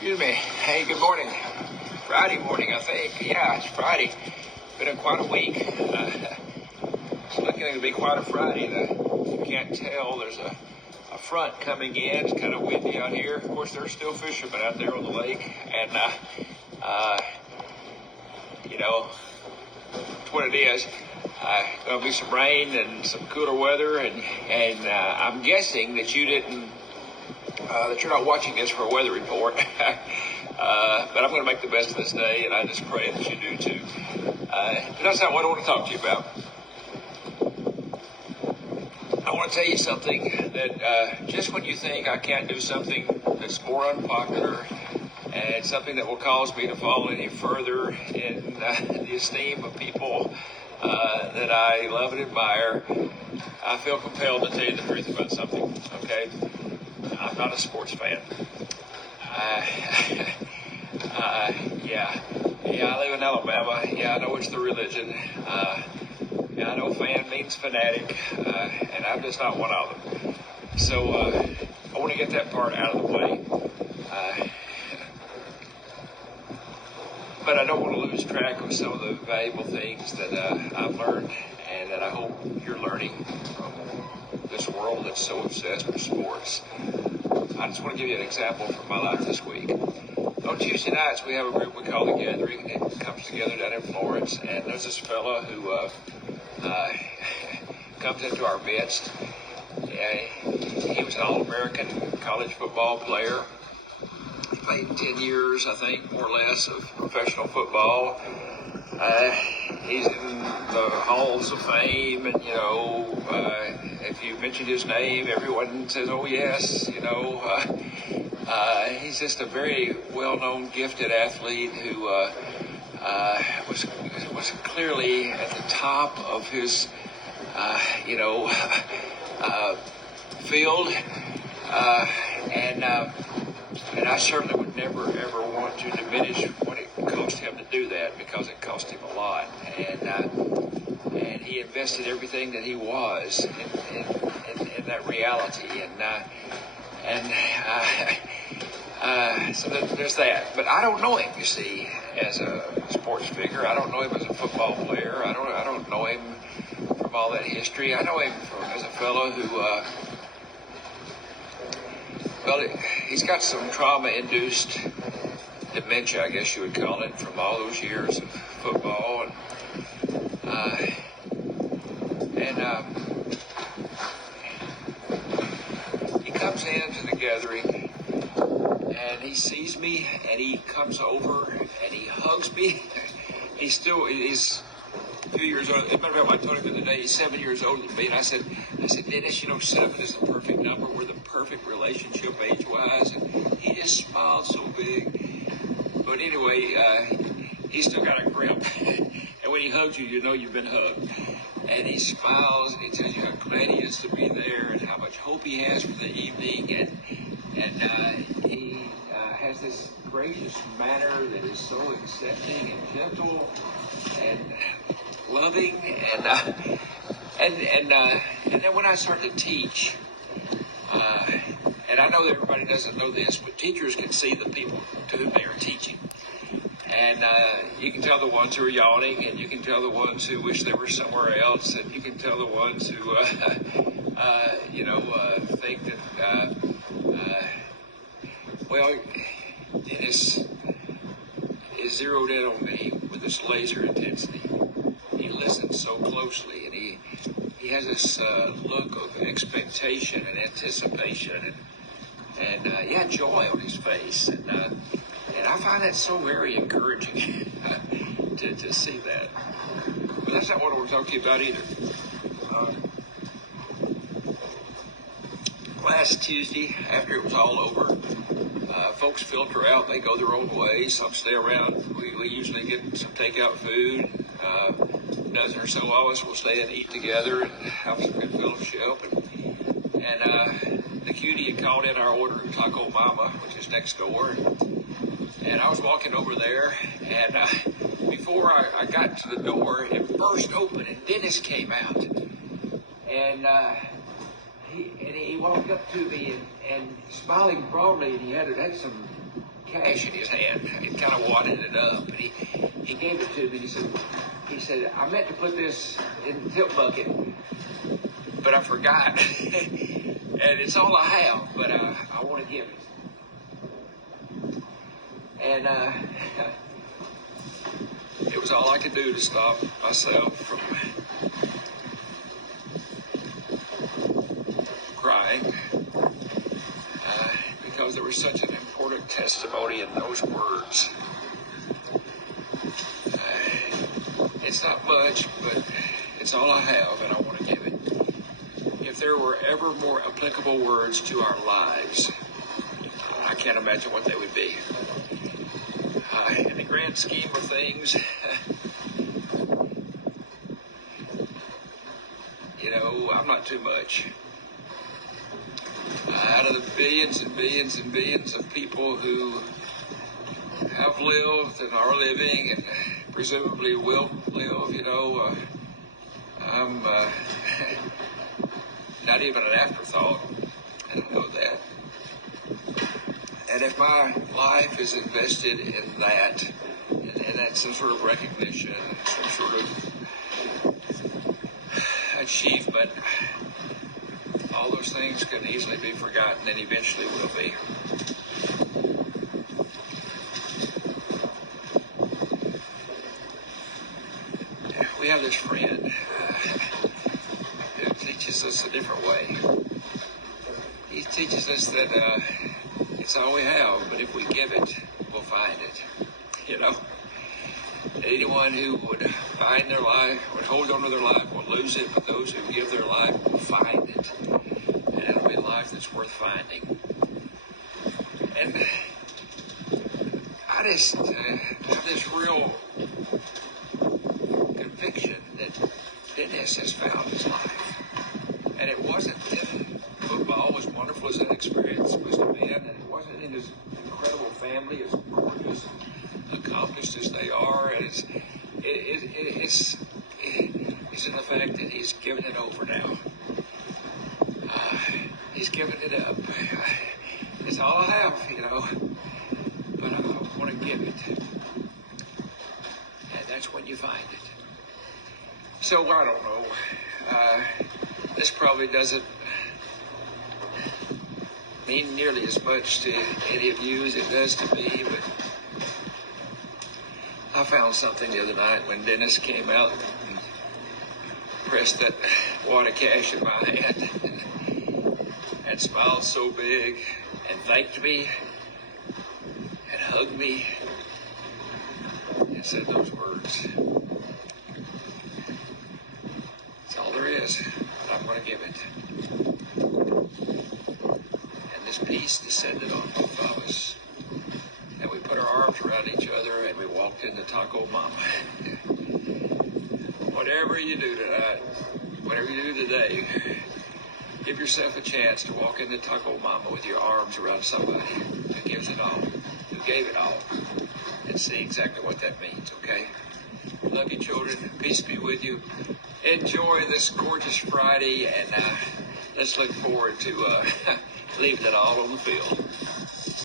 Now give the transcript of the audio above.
Excuse me. Hey, good morning. Friday morning, I think. Yeah, it's Friday. Been quite a week. It's looking to be quite a Friday. If you can't tell, there's a front coming in. It's kind of windy out here. Of course, there's still fishermen out there on the lake. And, it's what it is. There'll be some rain and some cooler weather. And I'm guessing that you didn't that you're not watching this for a weather report. But I'm going to make the best of this day, and I just pray that you do too. But that's not what I want to talk to you about. I want to tell you something that just when you think I can't do something that's more unpopular and something that will cause me to fall any further in the esteem of people that I love and admire, I feel compelled to tell you the truth about something, okay? I'm not a sports fan. I live in Alabama. Yeah, I know it's the religion. I know fan means fanatic, and I'm just not one of them. So I want to get that part out of the way. But I don't want to lose track of some of the valuable things that I've learned and that I hope you're learning from this world that's so obsessed with sports. I just want to give you an example from my life this week. On Tuesday nights, we have a group we call The Gathering. It comes together down in Florence, and there's this fella who comes into our midst. He was an All-American college football player. He played 10 years, I think, more or less, of professional football. He's in the halls of fame, and, if you mention his name, everyone says, oh, yes, he's just a very well-known, gifted athlete who was clearly at the top of his, field, and I certainly would never, ever want to diminish what it cost him to do that, because it cost him a lot. And he invested everything that he was in that reality. So there's that. But I don't know him, you see, as a sports figure. I don't know him as a football player. I don't know him from all that history. I know him as a fellow who, he's got some trauma-induced dementia, I guess you would call it, from all those years of football. He comes into the gathering, and he sees me, and he comes over, and he hugs me. He's a few years old. As a matter of fact, I told him the other day, he's 7 years older than me, and I said, Dennis, 7 is the perfect number. We're the perfect relationship age-wise. And he just smiled so big. But anyway, he's still got a grip. And when he hugs you, you know you've been hugged. And he smiles, and he tells you how glad he is to be there and how much hope he has for the evening. And he has this gracious manner that is so accepting and gentle and loving. And then when I start to teach, and I know that everybody doesn't know this, but teachers can see the people to whom they are teaching. And you can tell the ones who are yawning, and you can tell the ones who wish they were somewhere else, and you can tell the ones who, think that, Dennis is zeroed in on me with this laser intensity. He listens so closely, and he has this look of expectation and anticipation and joy on his face. And I find that so very encouraging to see that. But that's not what I want to talk to you about either. Last Tuesday, after it was all over, folks filter out. They go their own way. Some stay around. We usually get some takeout food. A dozen or so of us will stay and eat together and have some good fellowship. And the cutie had called in our order at Taco Mama, which is next door. And I was walking over there, and before I got to the door, it burst open, and Dennis came out. And he walked up to me and smiling broadly, and he had some cash in his hand. It kind of wadded it up. And he gave it to me. He said, I meant to put this in the tip bucket, but I forgot. And it's all I have, but I want to give it. And it was all I could do to stop myself from crying, because there was such an important testimony in those words. It's not much, but it's all I have, and I want to give it. If there were ever more applicable words to our lives, I can't imagine what they would be. In the grand scheme of things, I'm not too much. Out of the billions and billions and billions of people who have lived and are living and presumably will live, I'm not even an afterthought. I know that. And if my life is invested in that, and that's some sort of recognition, some sort of achievement, all those things can easily be forgotten and eventually will be. We have this friend who teaches us a different way. He teaches us that it's all we have, but if we give it, we'll find it. Anyone who would find their life, would hold on to their life, will lose it, but those who give their life will find it. And it'll be a life that's worth finding. And I just have this real conviction that Dennis has found his life. And it wasn't in football, as wonderful as that experience must have been, and it wasn't in his incredible family, as gorgeous, accomplished as they are, and it's in the fact that he's given it over now. He's given it up. It's all I have, but I want to give it. And that's when you find it. So I don't know. This probably doesn't mean nearly as much to any of you as it does to me, but I found something the other night when Dennis came out and pressed that wad of cash in my hand and smiled so big and thanked me and hugged me and said those words. That's all there is, but I'm going to give it. And this peace descended on both of us. And we put our arms around each other and we walked into Taco Mama. Whatever you do tonight, whatever you do today, give yourself a chance to walk into Taco Mama with your arms around somebody who gives it all, who gave it all, and see exactly what that means, okay? Love you, children. Peace be with you. Enjoy this gorgeous Friday, and let's look forward to leaving it all on the field.